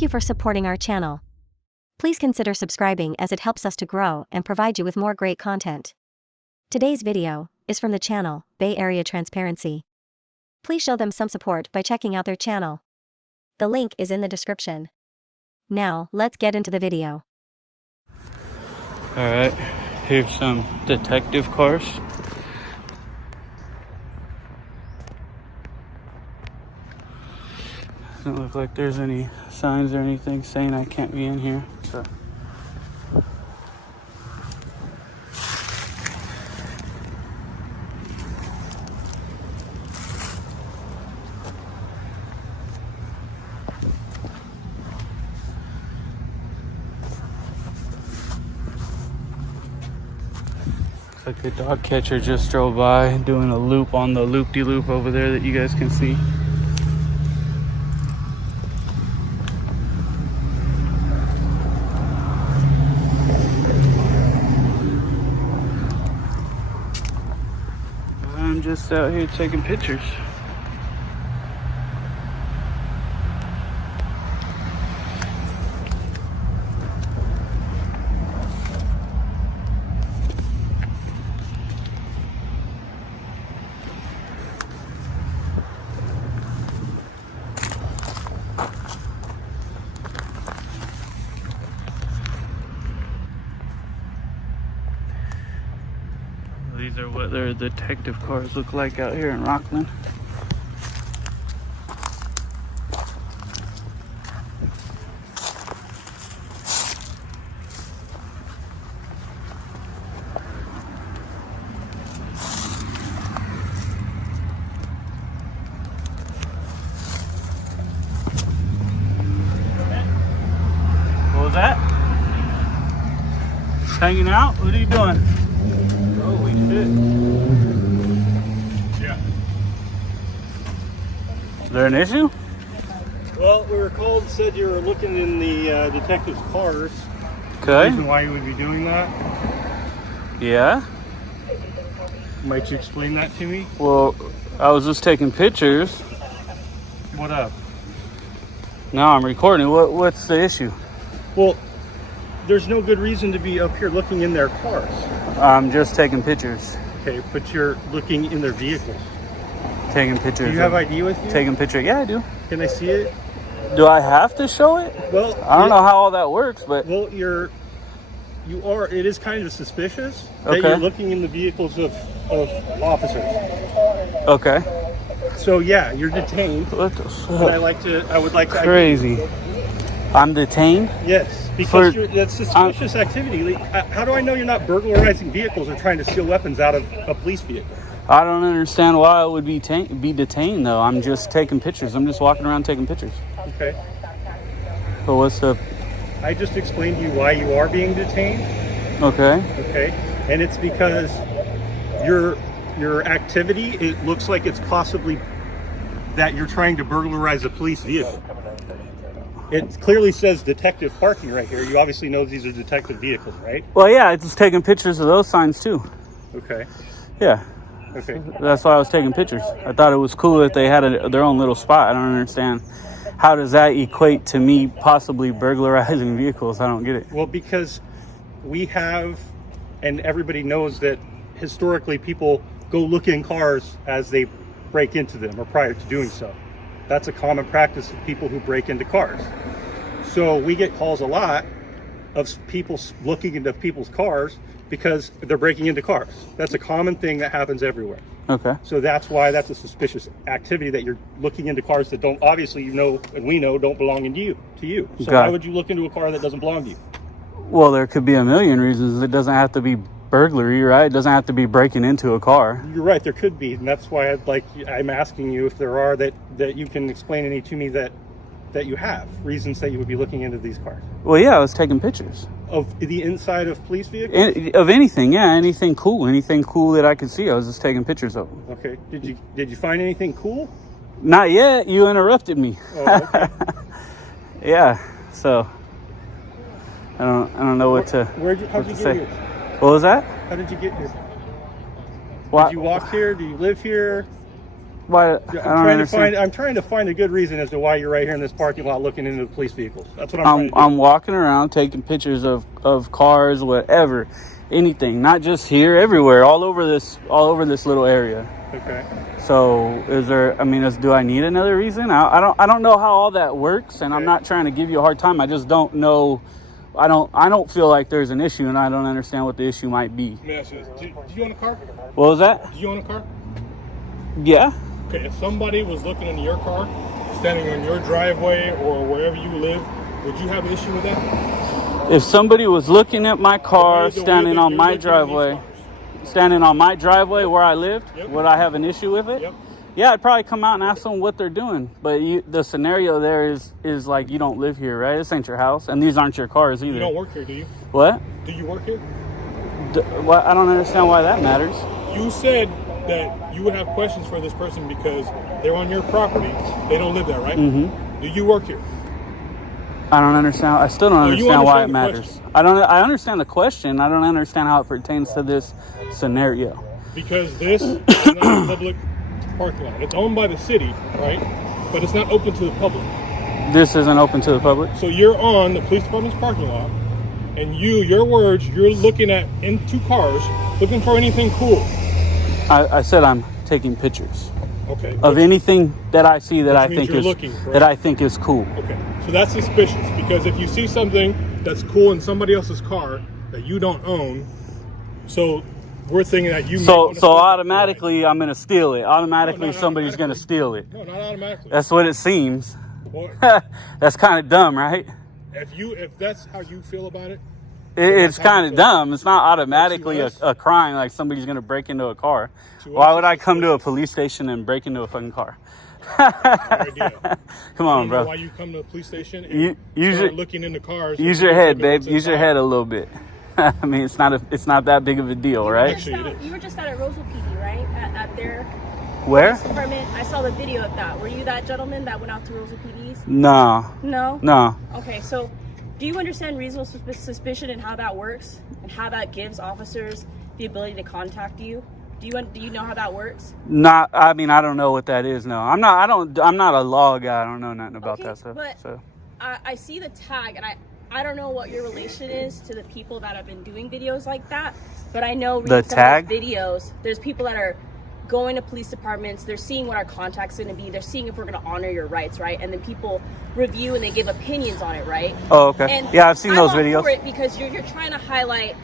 Thank you for supporting our channel. Please consider subscribing as it helps us to grow and provide you with more great content. Today's video is from the channel Bay Area Transparency. Please show them some support by checking out their channel. The link is in the description. Now, let's get into the video. Alright, here's some detective cars. Doesn't look like there's any signs or anything saying I can't be in here. So. Looks like the dog catcher just drove by doing a loop on the loop-de-loop over there that you guys can see. I'm just out here taking pictures. These are what their detective cars look like out here in Rockland. What was that? Hanging out? What are you doing? Yeah. Is there an issue? Well, we were called, said you were looking in the detective's cars. Okay. The reason why you would be doing that? Yeah. Might you explain that to me? Well, I was just taking pictures. What up? Now I'm recording. What's the issue? Well, there's no good reason to be up here looking in their cars. I'm just taking pictures. Okay, but you're looking in their vehicles. Taking pictures. Do you have ID with you? Taking picture. Yeah, I do. Can I see it? Do I have to show it? Well, I don't know how all that works, but well, it is kind of suspicious that Okay. you're looking in the vehicles of officers. okay. So yeah, you're detained. What the And fuck? I would like to Crazy. I'm detained. Yes, because For- that's suspicious activity. How do I know you're not burglarizing vehicles or trying to steal weapons out of a police vehicle? I don't understand why I would be detained though. I'm just taking pictures. I'm just walking around taking pictures. Okay. But what's the? I just explained to you why you are being detained. Okay. Okay. And it's because your activity, it looks like it's possibly that you're trying to burglarize a police vehicle. It clearly says detective parking right here. You obviously know these are detective vehicles, right? Well, yeah, I just taking pictures of those signs too. Okay. Yeah. Okay. That's why I was taking pictures. I thought it was cool that they had their own little spot. I don't understand. How does that equate to me possibly burglarizing vehicles? I don't get it. Well, because we have, and everybody knows that historically people go look in cars as they break into them or prior to doing so. That's a common practice of people who break into cars. So we get calls a lot of people looking into people's cars because they're breaking into cars. That's a common thing that happens everywhere. Okay. So that's why that's a suspicious activity, that you're looking into cars that don't, obviously, you know, and we know, don't belong to you. So Got why it. would you look into a car that doesn't belong to you? Well, there could be a million reasons. It doesn't have to be burglary, right? It doesn't have to be breaking into a car. You're right, there could be, and that's why I'm asking you if there are that you can explain any to me that you have reasons that you would be looking into these cars. Well, yeah, I was taking pictures Of the inside of police vehicles? of anything. Yeah, anything cool that I could see. I was just taking pictures of. Okay. Did you find anything cool? Not yet. You interrupted me. Oh, okay. Yeah. So I don't know what to. How'd you get say. here? What was that? How did you get here? Why? Did you walk here? Do you live here? Why? I'm trying to find a good reason as to why you're right here in this parking lot looking into the police vehicles. That's what I'm trying to do. I'm walking around taking pictures of cars, whatever, anything, not just here, everywhere, all over this little area. Okay. So is there? I mean, do I need another reason? I don't know how all that works, and I'm not trying to give you a hard time. I just don't know. I don't feel like there's an issue, and I don't understand what the issue might be. Let me ask you this: do you own a car? What was that? Do you own a car? Yeah. Okay. If somebody was looking into your car, standing on your driveway or wherever you live, would you have an issue with that? If somebody was looking at my car, standing on my driveway where I lived, would I have an issue with it? Yep. Yeah, I'd probably come out and ask them what they're doing. But the scenario there is like you don't live here, right? This ain't your house, and these aren't your cars either. You don't work here, do you? What? Do you work here? I don't understand why that matters. You said that you would have questions for this person because they're on your property. They don't live there, right? Mm-hmm. Do you work here? I don't understand. I still don't understand why it matters. Question. I understand the question. I don't understand how it pertains to this scenario. Because this is not a public parking lot. It's owned by the city, right? But it's not open to the public. This isn't open to the public? So you're on the police department's parking lot, and your words, you're looking at into cars, looking for anything cool. I said I'm taking pictures. Okay. Of anything that I see that I think is cool. Okay. So that's suspicious, because if you see something that's cool in somebody else's car that you don't own, so we're thinking that you so automatically I'm gonna steal it. Automatically somebody's gonna steal it. No, not automatically. That's what it seems. Well, that's kind of dumb, right? If that's how you feel about it, it's kind of dumb. It's not automatically a crime like somebody's gonna break into a car. Why would I come to a police station and break into a fucking car? Come on, bro. Why you come to a police station and start looking into cars? Use your head, babe. Use your head a little bit. I mean, it's not that big of a deal, right? You were just at a Roseville PD, right? At their where? Department. I saw the video of that. Were you that gentleman that went out to Roseville PDs? No. No. Okay, so do you understand reasonable suspicion and how that works, and how that gives officers the ability to contact you? Do you know how that works? I mean, I don't know what that is. No, I'm not a law guy. I don't know nothing about that stuff. But so I see the tag, and I don't know what your relation is to the people that have been doing videos like that, but I know the tag videos, there's people that are going to police departments, they're seeing what our contact's going to be, they're seeing if we're going to honor your rights, right? And then people review and they give opinions on it, right? Oh, okay. And yeah, I've seen those videos. I'm all for it because you're trying to highlight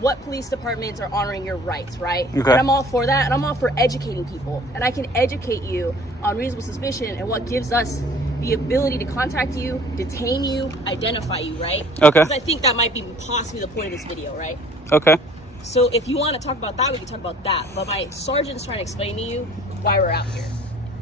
what police departments are honoring your rights, right? Okay. And I'm all for that, and I'm all for educating people. And I can educate you on reasonable suspicion and what gives us the ability to contact you, detain you, identify you, right? Okay. Because I think that might be possibly the point of this video, right? Okay. So if you want to talk about that, we can talk about that. But my sergeant's trying to explain to you why we're out here.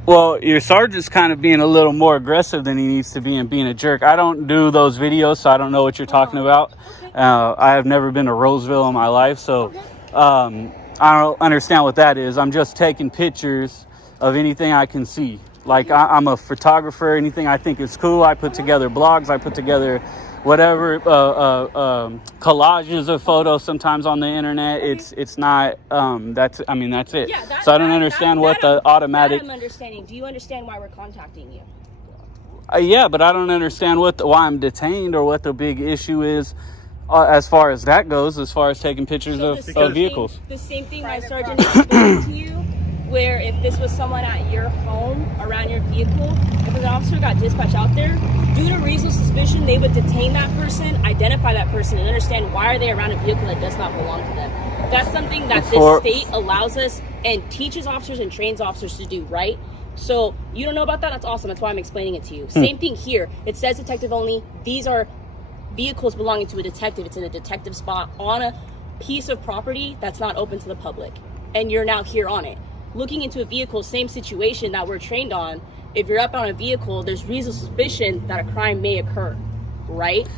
Well, your sergeant's kind of being a little more aggressive than he needs to be and being a jerk. I don't do those videos, so I don't know what you're talking about. Okay. I have never been to Roseville in my life, so I don't understand what that is. I'm just taking pictures of anything I can see. Like, I'm a photographer. Anything I think is cool, I put together blogs. I put together whatever collages of photos sometimes on the internet. It's not that's it. Yeah, so I don't understand what the automatic. I'm understanding. Do you understand why we're contacting you? Yeah, but I don't understand why I'm detained or what the big issue is as far as that goes. As far as taking pictures of vehicles. The same thing my sergeant explained to you. Where if this was someone at your home, around your vehicle, if an officer got dispatched out there, due to reasonable suspicion, they would detain that person, identify that person, and understand why are they around a vehicle that does not belong to them. That's something that this state allows us and teaches officers and trains officers to do, right? So you don't know about that? That's awesome. That's why I'm explaining it to you. Same thing here. It says detective only. These are vehicles belonging to a detective. It's in a detective spot on a piece of property that's not open to the public. And you're now here on it. Looking into a vehicle, same situation that we're trained on. If you're up on a vehicle, there's reasonable suspicion that a crime may occur, right?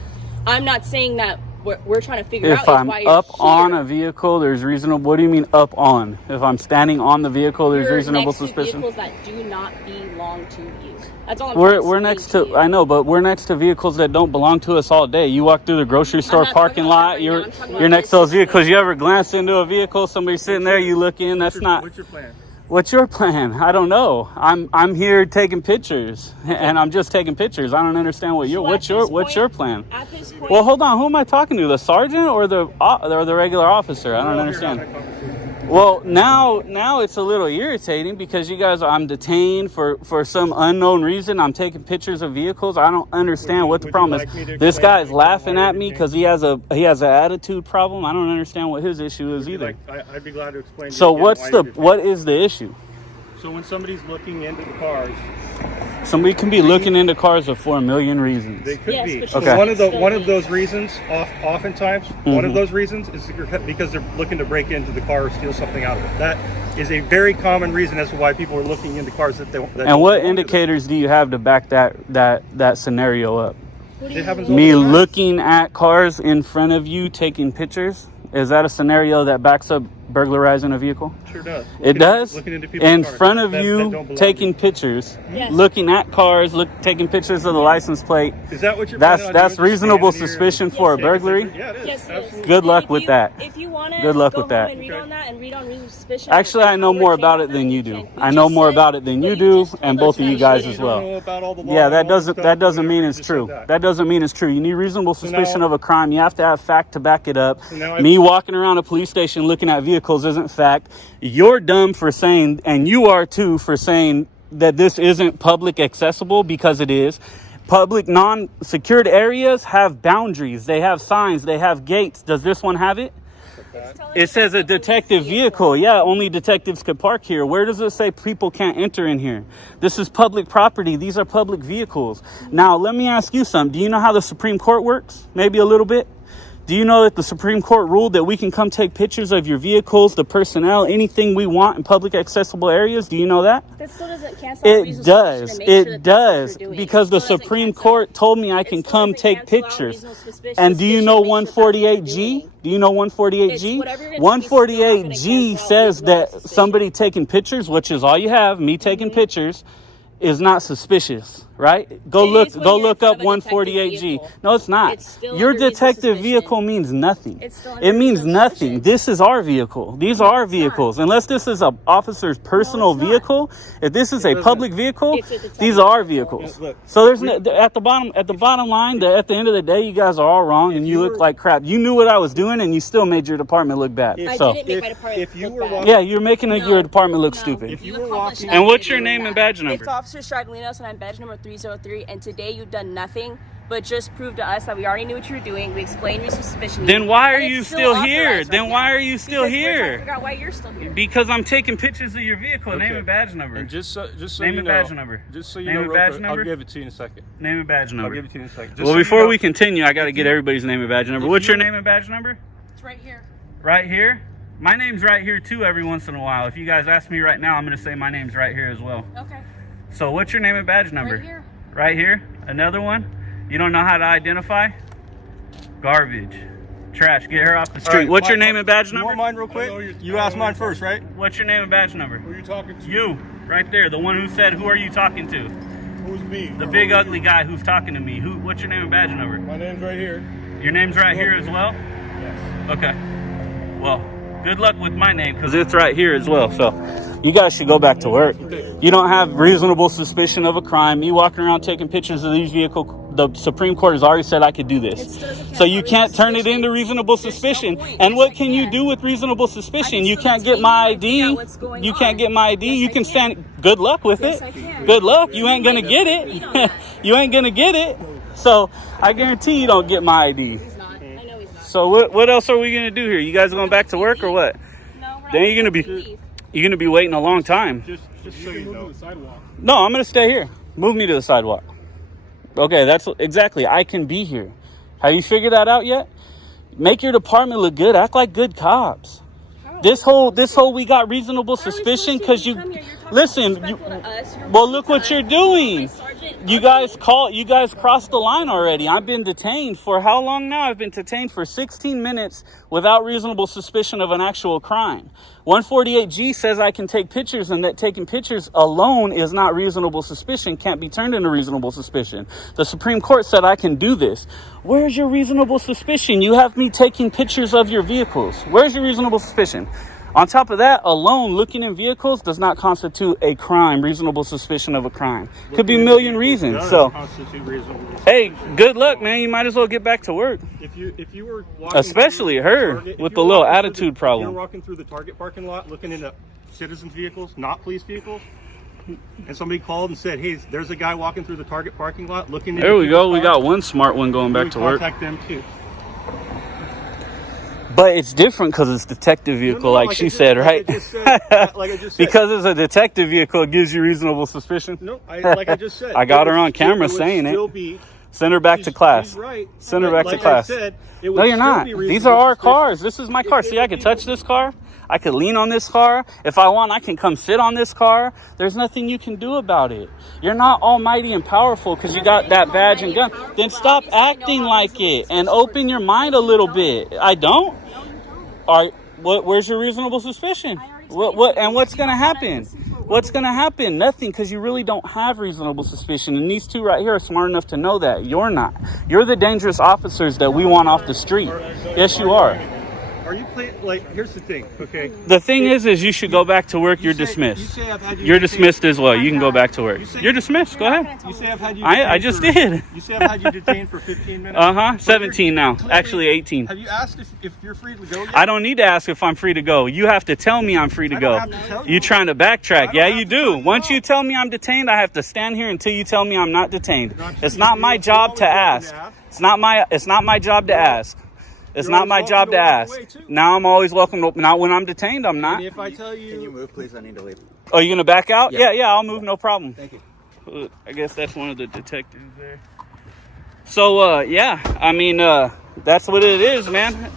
I'm not saying that we're trying to figure out if I'm up on a vehicle, there's reasonable. What do you mean up on? If I'm standing on the vehicle, there's reasonable suspicion. Vehicles that do not belong to you. That's all I'm we're next to. I know, but we're next to vehicles that don't belong to us all day. You walk through the grocery store parking lot. You're next to those vehicles. You ever glance into a vehicle? Somebody sitting there. You look in. That's not. What's your plan? What's your plan? I don't know. I'm here taking pictures, and I'm just taking pictures. I don't understand what what's your plan? At this point, Well, hold on. Who am I talking to? The sergeant or the regular officer? I don't understand. Well, now it's a little irritating because you guys, I'm detained for some unknown reason. I'm taking pictures of vehicles. I don't understand what the problem is. This guy's laughing at me because he has an attitude problem. I don't understand what his issue is either. I'd be glad to explain. So what is the issue? So when somebody's looking into the cars, somebody can be looking into cars for a million reasons. They could be. but Okay. One of those reasons, oftentimes, one of those reasons is because they're looking to break into the car or steal something out of it. That is a very common reason as to why people are looking into cars that they. And what indicators do you have to back that scenario up? It happens all Me the time. looking at cars in front of you, taking pictures. Is that a scenario that backs up burglarizing a vehicle? Sure does. It does? Looking into people's In cars front of that you, don't belong taking to pictures, Yes. looking at cars, taking pictures of the license plate. you. Is that what you're? That's planning on doing? Just reasonable standing here suspicion for a and taking burglary. pictures? Yeah, it is. Yes, it is. Absolutely. Good And luck if with you- that. If you want to Good luck go with that. home and read on that and read on reasonable suspicion. Actually, I know and more change about it that, than you we do. can. I We know just more said- about it than but you do, just and told both us of you that guys you as don't well. know about all the law Yeah, and that all the doesn't stuff, mean whatever, it's just true. said That doesn't mean it's true. You need reasonable suspicion now- of a crime. You have to have fact to back it up. So now Me walking around a police station looking at vehicles isn't fact. You're dumb for saying, and you are too, for saying that this isn't public accessible, because it is. Public non-secured areas have boundaries. They have signs. They have gates. Does this one have it? It says a detective vehicle. Yeah, only detectives could park here. Where does it say people can't enter in here? This is public property. These are public vehicles. Now, let me ask you something. Do you know how the Supreme Court works? Maybe a little bit. Do you know that the Supreme Court ruled that we can come take pictures of your vehicles, the personnel, anything we want in public accessible areas? Do you know that? That still doesn't cancel out It reasonable does. suspicion and make sure It that that's does. what you're doing. Because It the still doesn't Supreme cancel- Court told me I can it still come doesn't take cancel out pictures. reasonable suspicion, And do you suspicion know makes sure that's what you're 148G? doing. Do you know 148G? It's whatever you're gonna do, it's still not gonna 148G cancel out says reasonable that suspicion. somebody taking pictures, which is all you have, me taking pictures, is not suspicious, right? Go It look is when go you're look in up front of a detective 148G. vehicle. No, it's not. It's still Your under reasonable detective suspicion. vehicle means nothing. It's still under It means reasonable nothing. suspicion. This is our vehicle. These are it's not. vehicles. Unless this is a officer's personal it's not. vehicle, if this is a doesn't. public vehicle, It's a detective these are our vehicle. vehicles. Look, So there's at the bottom line, at the end of the day, you guys are all wrong and you look like crap. You knew what I was doing and you still made your department look bad. I So didn't make my department if you look were bad. walking- yeah, you're making No. your department look No. stupid. If you You were accomplished walking- nothing And what's by your doing name and that. badge number? It's Officer Straglinos, and I'm badge number 303. And today you've done nothing but just prove to us that we already knew what you were doing. We explained reasonable suspicion. Then why are And you it's still authorized here? right Then now. why are you still Because we're trying to here? figure out why you're still here. Because I'm taking pictures of your vehicle. Name Okay. and badge number. And just so Name you and know, badge number. Just so you Name know, and real badge quick, number? I'll give it to you in a second. Name and badge I'll number. give it to you in a second. Just Well, so you before know- we continue, I got to get everybody's name and badge number. if What's your you- name and badge number? It's right here. Right here? My name's right here too every once in a while. If you guys ask me right now, I'm going to say my name's right here as well. Okay. So what's your name and badge number? Right here. Right here? Another one? You don't know how to identify? Garbage. Trash. Get her off the street. All right, What's your mine- name and badge You want number? mine real quick? You asked mine first, right? What's your name and badge number? Who are you talking to? You, right there, the one who said, "Who are you talking to?" Who's me? The big ugly guy who's talking to me. What's your name and badge number? My name's right here. Your name's right here as well? Yes. Okay. Well, good luck with my name because it's right here as well. So you guys should go back to work. You don't have reasonable suspicion of a crime. Me walking around taking pictures of these vehicles, the Supreme Court has already said I could do It this. still doesn't So count you for can't reasonable turn it suspicion. into reasonable There's no suspicion. point. And Yes, what I can you can. do with reasonable I suspicion? can You still can't get detain my you and figure out ID. what's going You on. can't get my ID. Yes, You I can can. stand. Good luck with Yes, it. I can. Good luck. You ain't gonna get Read on it. that. You ain't gonna get it. So I guarantee you don't get my ID. He's not. I know he's not. So what else are we gonna do here? You guys going back to work or what? No, we're Then not you're gonna going to be leave. you're gonna be waiting a long time. Just so You you can know. move to the sidewalk. No, I'm gonna stay here. Move me to the sidewalk. Okay, that's exactly. I can be here. Have you figured that out yet? Make your department look good. Act like good cops. This whole we got reasonable suspicion because you listen. Well, look what you're doing. You guys crossed the line already. I've been detained for how long now? I've been detained for 16 minutes without reasonable suspicion of an actual crime. 148G says I can take pictures and that taking pictures alone is not reasonable suspicion, can't be turned into reasonable suspicion. The Supreme Court said I can do this. Where's your reasonable suspicion? You have me taking pictures of your vehicles. Where's your reasonable suspicion? On top of that, alone looking in vehicles does not constitute a crime, reasonable suspicion of a crime. Could be a million reasons. So, hey, good luck, man. You might as well get back to work. If you were walking especially her Target, with the little attitude problem. If you're walking through the Target parking lot looking into citizens' vehicles, not police vehicles, and somebody called and said, "Hey, there's a guy walking through the Target parking lot looking." There we go. We got one smart one going back to work. Contact them too. But it's different because it's detective vehicle, like she said, right? Like I just said. Because it's a detective vehicle, it gives you reasonable suspicion. No, like I just said. I got her on camera saying it. Send her back to class. Right. Send her back to class. No, you're not. These are our cars. This is my car. See, I could touch this car. I could lean on this car. If I want, I can come sit on this car. There's nothing you can do about it. You're not almighty and powerful because you got that badge and gun. Then stop acting like it and open your mind a little bit. I don't. All right. Where's your reasonable suspicion? And what's going to happen? What's going to happen? Nothing, because you really don't have reasonable suspicion. And these two right here are smart enough to know that. You're not. You're the dangerous officers that we want off the street. Yes, you are. Are you playing? Like, here's the thing, okay? The thing is you should go back to work. You're dismissed. You're dismissed as well. You can go back to work. You're dismissed. Go ahead. You say I've had you. I just did. You say I've had you detained for 15 minutes. 17 now. Actually 18. Have you asked if you're free to go yet? I don't need to ask if I'm free to go. You have to tell me I'm free to go. You trying to backtrack? Yeah, you do. Once you tell me I'm detained, I have to stand here until you tell me I'm not detained. It's not my job to ask. It's not my job to ask. It's not my job to ask. Now I'm always welcome to, not when I'm detained, I'm not. And if I tell you... Can you move, please? I need to leave. Oh, you going to back out? Yeah. Yeah, I'll move, no problem. Thank you. I guess that's one of the detectives there. So, yeah, I mean, that's what it is, man.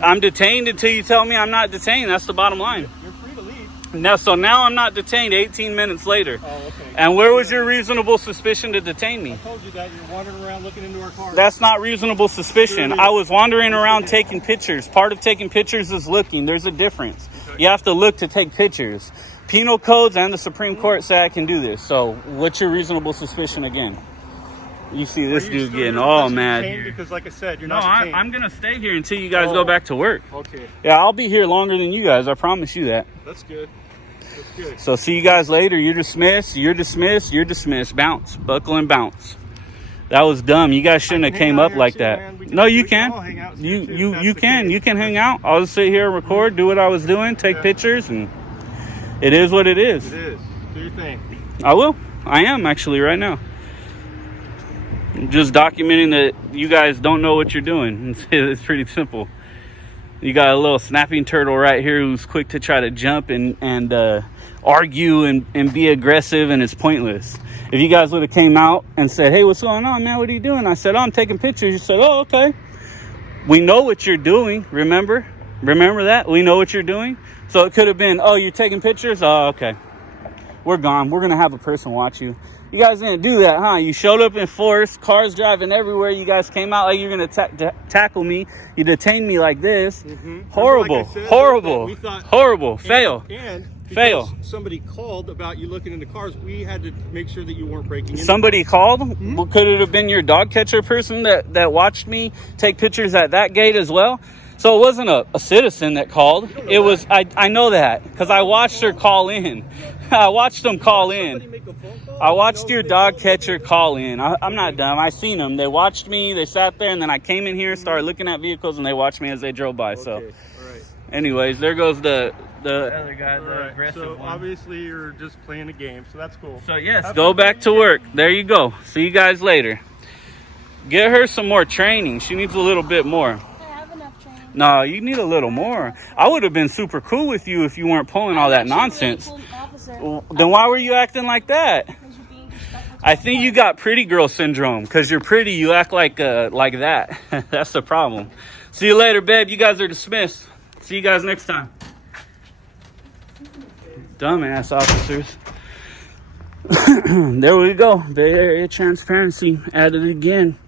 I'm detained until you tell me I'm not detained. That's the bottom line. You're free to leave. Now I'm not detained 18 minutes later. Oh, okay. And where was your reasonable suspicion to detain me? I told you that. You're wandering around looking into our car. That's not reasonable suspicion. I was wandering around taking pictures. Part of taking pictures is looking. There's a difference. You have to look to take pictures. Penal codes and the Supreme Court say I can do this. So what's your reasonable suspicion again? You see this dude getting all mad here. Because like I said, you're No, not detained. I'm going to stay here until you guys go back to work. Okay. Yeah, I'll be here longer than you guys. I promise you that. That's good. That's good. So see you guys later. You're dismissed. You're dismissed. You're dismissed. Bounce. Buckle and bounce. That was dumb. You guys shouldn't have came up like that. No, you can. You can. You can hang out. I'll just sit here and record, do what I was doing, take pictures, and it is what it is. It is. Do your thing. I will. I am actually right now. Just documenting that you guys don't know what you're doing. It's pretty simple. You got a little snapping turtle right here who's quick to try to jump and argue and be aggressive, and it's pointless. If you guys would have came out and said, "Hey, what's going on, man? What are you doing?" I said, "Oh, I'm taking pictures." You said, "Oh, okay. We know what you're doing. Remember that? We know what you're doing." So it could have been, "Oh, you're taking pictures? Oh, okay. We're gone. We're going to have a person watch you." You guys didn't do that, huh? You showed up in force, cars driving everywhere. You guys came out like you're going to tackle me. You detained me like this. Horrible, like said, horrible, horrible. Fail. And fail. Somebody called about you looking into cars. We had to make sure that you weren't breaking in. Somebody called? Well, could it have been your dog catcher person that watched me take pictures at that gate as well? So it wasn't a citizen that called. It was, I know that because I watched her call in. I watched them call in. I watched your dog catcher call in. I'm not dumb. I seen them. They watched me. They sat there, and then I came in here, started looking at vehicles, and they watched me as they drove by. So, anyways, there goes the other guy, the aggressive one. Obviously, you're just playing a game, so that's cool. So yes, go back to work. There you go. See you guys later. Get her some more training. She needs a little bit more. No, you need a little more. I would have been super cool with you if you weren't pulling all that nonsense. Then why were you acting like that? I think you got pretty girl syndrome. Because you're pretty, you act like that. That's the problem. See you later, babe. You guys are dismissed. See you guys next time. Dumbass officers. There we go. Bay Area transparency. Added again.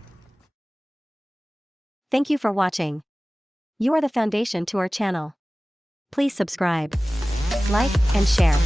Thank you for watching. You are the foundation to our channel. Please subscribe, like, and share.